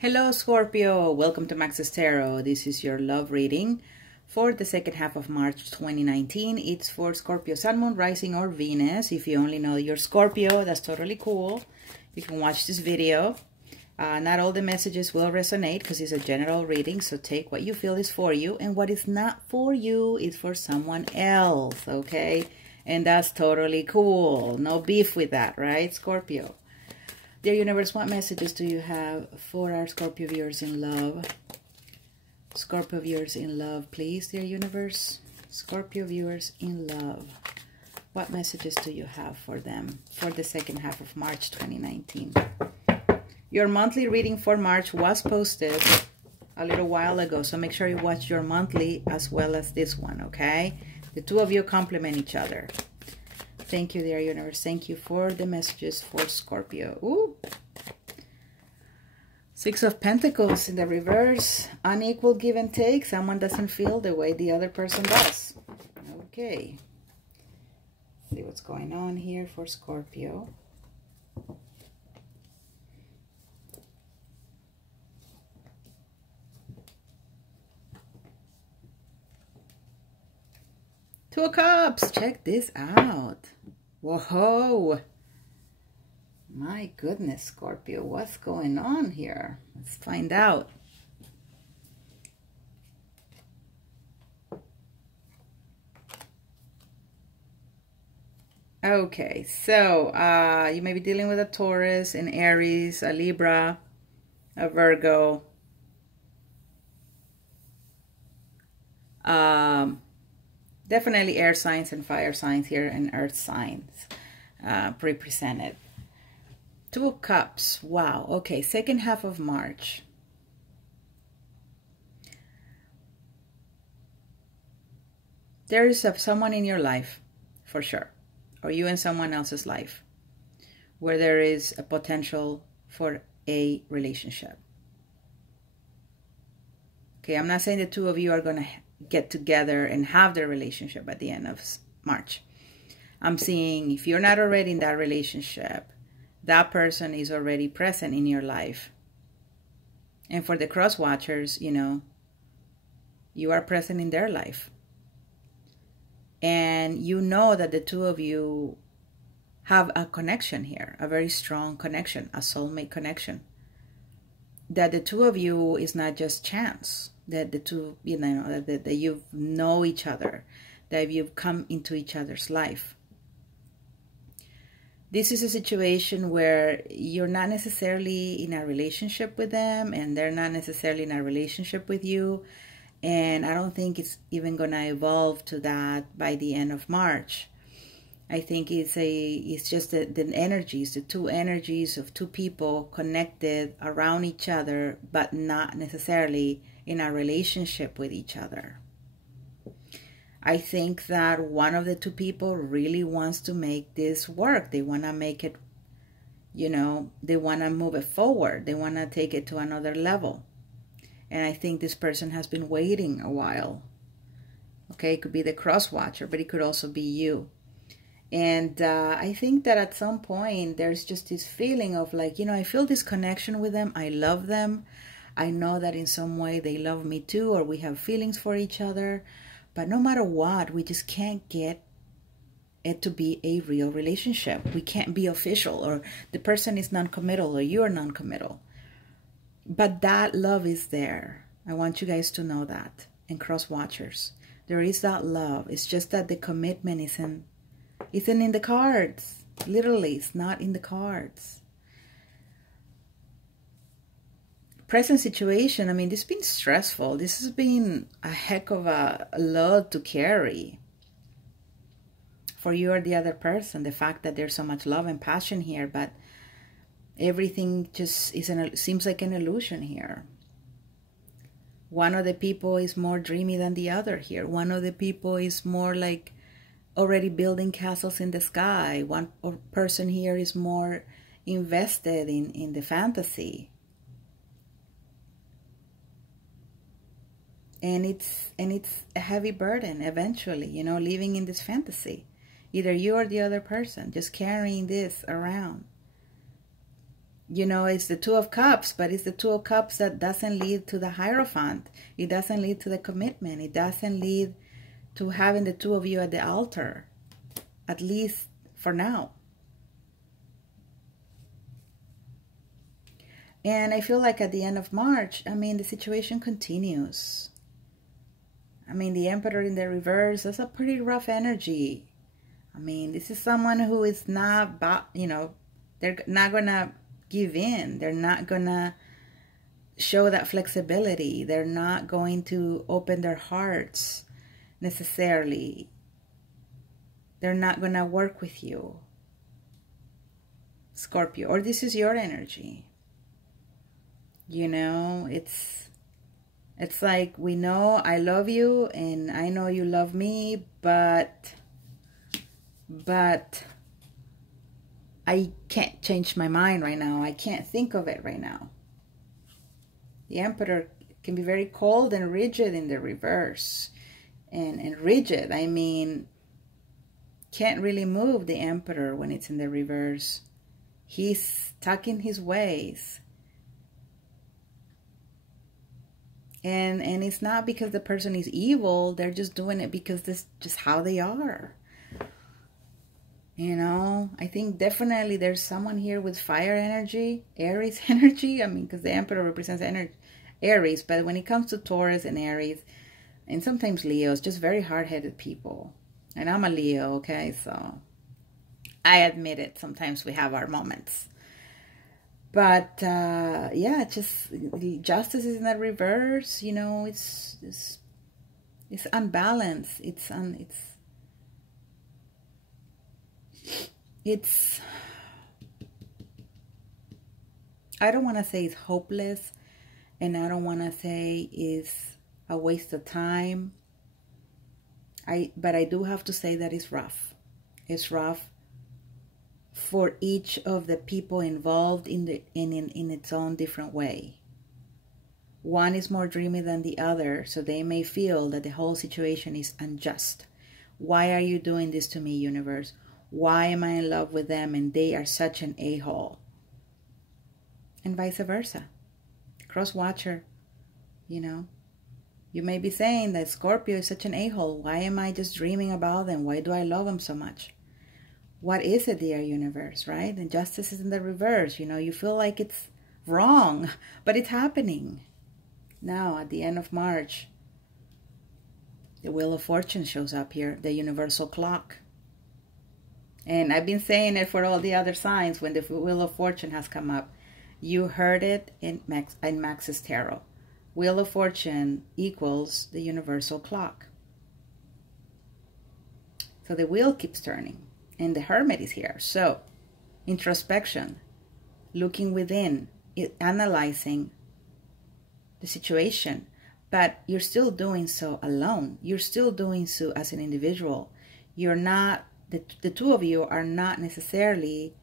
Hello Scorpio, welcome to Max's Tarot. This is your love reading for the second half of March 2019. It's for Scorpio, Sun, Moon, Rising, or Venus. If you only know you're Scorpio, that's totally cool. You can watch this video. Not all the messages will resonate because it's a general reading, so take what you feel is for you, and what is not for you is for someone else, okay? And that's totally cool. No beef with that, right, Scorpio? Dear Universe, what messages do you have for our Scorpio viewers in love? Scorpio viewers in love, please, dear Universe. Scorpio viewers in love. What messages do you have for them for the second half of March 2019? Your monthly reading for March was posted a little while ago, so make sure you watch your monthly as well as this one, okay? The two of you complement each other. Thank you, dear Universe. Thank you for the messages for Scorpio. Ooh. Six of Pentacles in the reverse. Unequal give and take. Someone doesn't feel the way the other person does. Okay. Let's see what's going on here for Scorpio. Two of Cups. Check this out. Whoa. My goodness, Scorpio. What's going on here? Let's find out. Okay, so you may be dealing with a Taurus, an Aries, a Libra, a Virgo. Definitely air signs and fire signs here, and earth signs represented. Two of Cups. Wow. Okay, second half of March. There is someone in your life, for sure, or you in someone else's life, where there is a potential for a relationship. Okay, I'm not saying the two of you are going to get together and have their relationship at the end of March. I'm seeing if you're not already in that relationship, that person is already present in your life. And for the cross watchers, you know, you are present in their life. And you know that the two of you have a connection here, a very strong connection, a soulmate connection. That the two of you is not just chance. That the two, you know, that you know each other, that you've come into each other's life. This is a situation where you're not necessarily in a relationship with them, and they're not necessarily in a relationship with you. And I don't think it's even going to evolve to that by the end of March. I think it's just the energies, the two energies of two people connected around each other, but not necessarily in a relationship with each other. I think that one of the two people really wants to make this work. They want to make it, you know, they want to move it forward. They want to take it to another level. And I think this person has been waiting a while. Okay, it could be the cross watcher, but it could also be you. And I think that at some point, there's just this feeling of like, you know, I feel this connection with them. I love them. I know that in some way they love me too, or we have feelings for each other. But no matter what, we just can't get it to be a real relationship. We can't be official, or the person is non-committal, or you're non-committal. But that love is there. I want you guys to know that. And cross watchers, there is that love. It's just that the commitment isn't in the cards. Literally, it's not in the cards. Present situation, I mean, this has been stressful. This has been a heck of a load to carry for you or the other person. The fact that there's so much love and passion here, but everything just seems like an illusion here. One of the people is more dreamy than the other here. One of the people is more like already building castles in the sky. One person here is more invested in the fantasy. And it's a heavy burden eventually, you know, living in this fantasy. Either you or the other person, just carrying this around. You know, it's the Two of Cups, but it's the Two of Cups that doesn't lead to the Hierophant. It doesn't lead to the commitment. It doesn't lead to having the two of you at the altar, at least for now. And I feel like at the end of March, I mean, the situation continues. I mean, the Emperor in the reverse, that's a pretty rough energy. I mean, this is someone who is not, you know, they're not going to give in. They're not going to show that flexibility. They're not going to open their hearts necessarily. They're not going to work with you, Scorpio. Or this is your energy. You know, it's like, we know I love you and I know you love me, but I can't change my mind right now. I can't think of it right now. The Emperor can be very cold and rigid in the reverse. And rigid, I mean, can't really move the Emperor when it's in the reverse. He's stuck in his ways. And it's not because the person is evil. They're just doing it because this is just how they are. You know, I think definitely there's someone here with fire energy, Aries energy. I mean, because the Emperor represents Aries, but when it comes to Taurus and Aries, and sometimes Leos, just very hard-headed people. And I'm a Leo, okay? So I admit it. Sometimes we have our moments. But, yeah, just justice is in the reverse. You know, it's unbalanced. It's I don't want to say it's hopeless, and I don't want to say it's a waste of time. But I do have to say that it's rough. It's rough for each of the people involved in its own different way. One is more dreamy than the other, so they may feel that the whole situation is unjust. Why are you doing this to me, universe? Why am I in love with them and they are such an a-hole? And vice versa. Cross-watcher, you know. You may be saying that Scorpio is such an a-hole. Why am I just dreaming about them? Why do I love them so much? What is it, dear universe, right? And justice is in the reverse. You know, you feel like it's wrong, but it's happening. Now, at the end of March, the Wheel of Fortune shows up here, the universal clock. And I've been saying it for all the other signs when the Wheel of Fortune has come up. You heard it in Max's Tarot. Wheel of Fortune equals the universal clock. So the wheel keeps turning. And the Hermit is here. So, introspection, looking within, analyzing the situation. But you're still doing so alone. You're still doing so as an individual. You're not, the two of you are not necessarily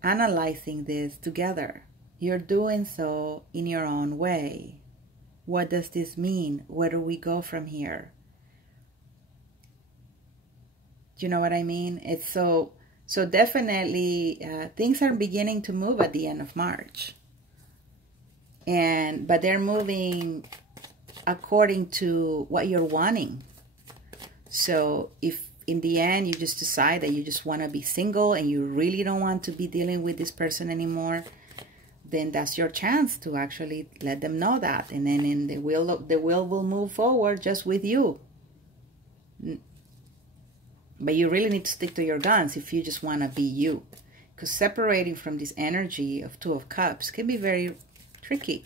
analyzing this together. You're doing so in your own way. What does this mean? Where do we go from here? Do you know what I mean? It's so definitely things are beginning to move at the end of March. But they're moving according to what you're wanting. So if in the end you just decide that you just want to be single and you really don't want to be dealing with this person anymore, then that's your chance to actually let them know that. And then in the wheel will move forward just with you. But you really need to stick to your guns if you just want to be you. Because separating from this energy of Two of Cups can be very tricky.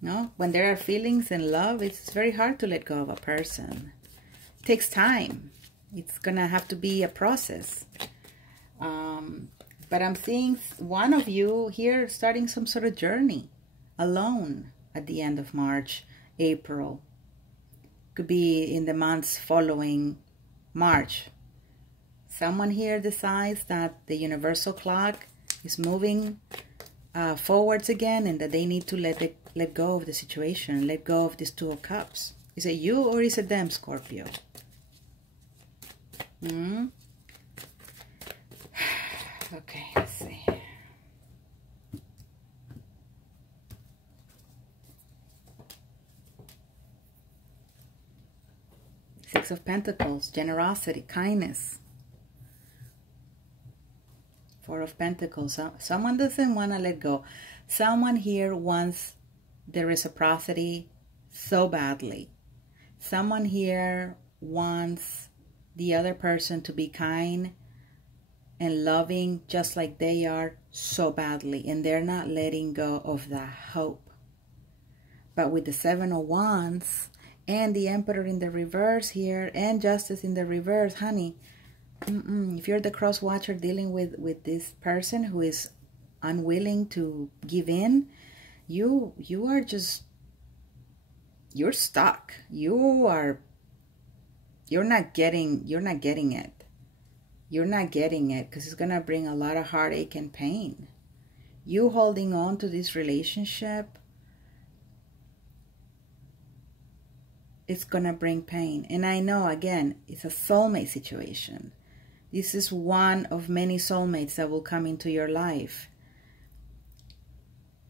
No? When there are feelings and love, it's very hard to let go of a person. It takes time. It's going to have to be a process. But I'm seeing one of you here starting some sort of journey alone at the end of March, April. Could be in the months following March. Someone here decides that the universal clock is moving forwards again and that they need to let go of the situation, let go of this Two of Cups. Is it you or is it them, Scorpio? Okay, let's see. of Pentacles, generosity, kindness. Four of Pentacles. Someone doesn't want to let go. Someone here wants the reciprocity so badly. Someone here wants the other person to be kind and loving just like they are so badly. And they're not letting go of that hope. But with the Seven of Wands and the Emperor in the reverse here and Justice in the reverse, honey, if you're the cross watcher dealing with this person who is unwilling to give in, you are just, you're stuck. You're not getting it. You're not getting it because it's going to bring a lot of heartache and pain. You holding on to this relationship, it's going to bring pain. And I know, again, it's a soulmate situation. This is one of many soulmates that will come into your life.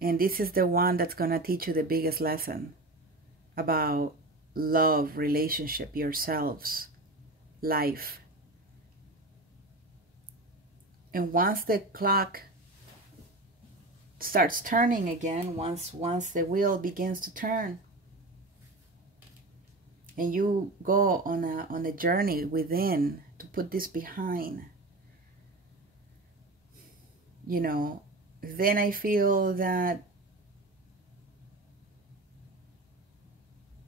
And this is the one that's going to teach you the biggest lesson about love, relationship, yourselves, life. And once the clock starts turning again, once the wheel begins to turn, and you go on a journey within to put this behind, you know, then I feel that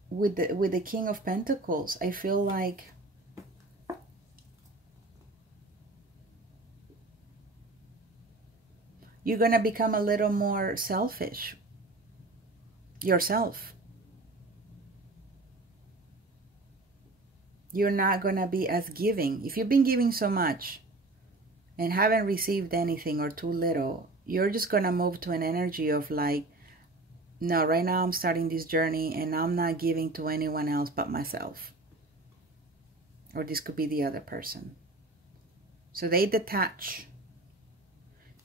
with the King of Pentacles, I feel like you're going to become a little more selfish yourself. You're not going to be as giving. If you've been giving so much and haven't received anything or too little, you're just going to move to an energy of like, no, right now I'm starting this journey and I'm not giving to anyone else but myself. Or this could be the other person. So they detach.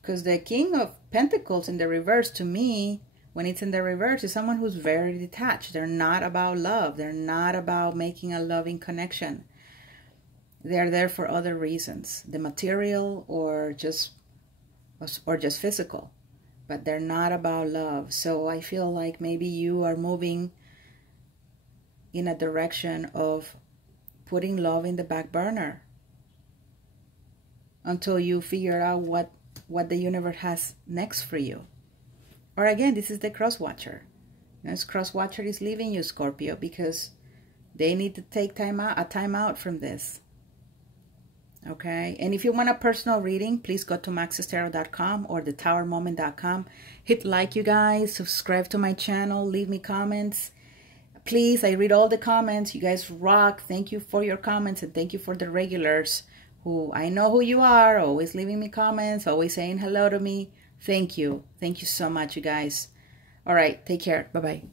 Because the King of Pentacles in the reverse, to me, when it's in the reverse, is someone who's very detached. They're not about love. They're not about making a loving connection. They're there for other reasons. The material or just physical. But they're not about love. So I feel like maybe you are moving in a direction of putting love in the back burner until you figure out what the universe has next for you. Or again, this is the cross watcher. This cross watcher is leaving you, Scorpio, because they need to take a time out from this. Okay, and if you want a personal reading, please go to maxestarot.com or thetowermoment.com. Hit like, you guys. Subscribe to my channel. Leave me comments. Please, I read all the comments. You guys rock. Thank you for your comments, and thank you for the regulars who I know who you are, always leaving me comments, always saying hello to me. Thank you. Thank you so much, you guys. All right, take care. Bye-bye.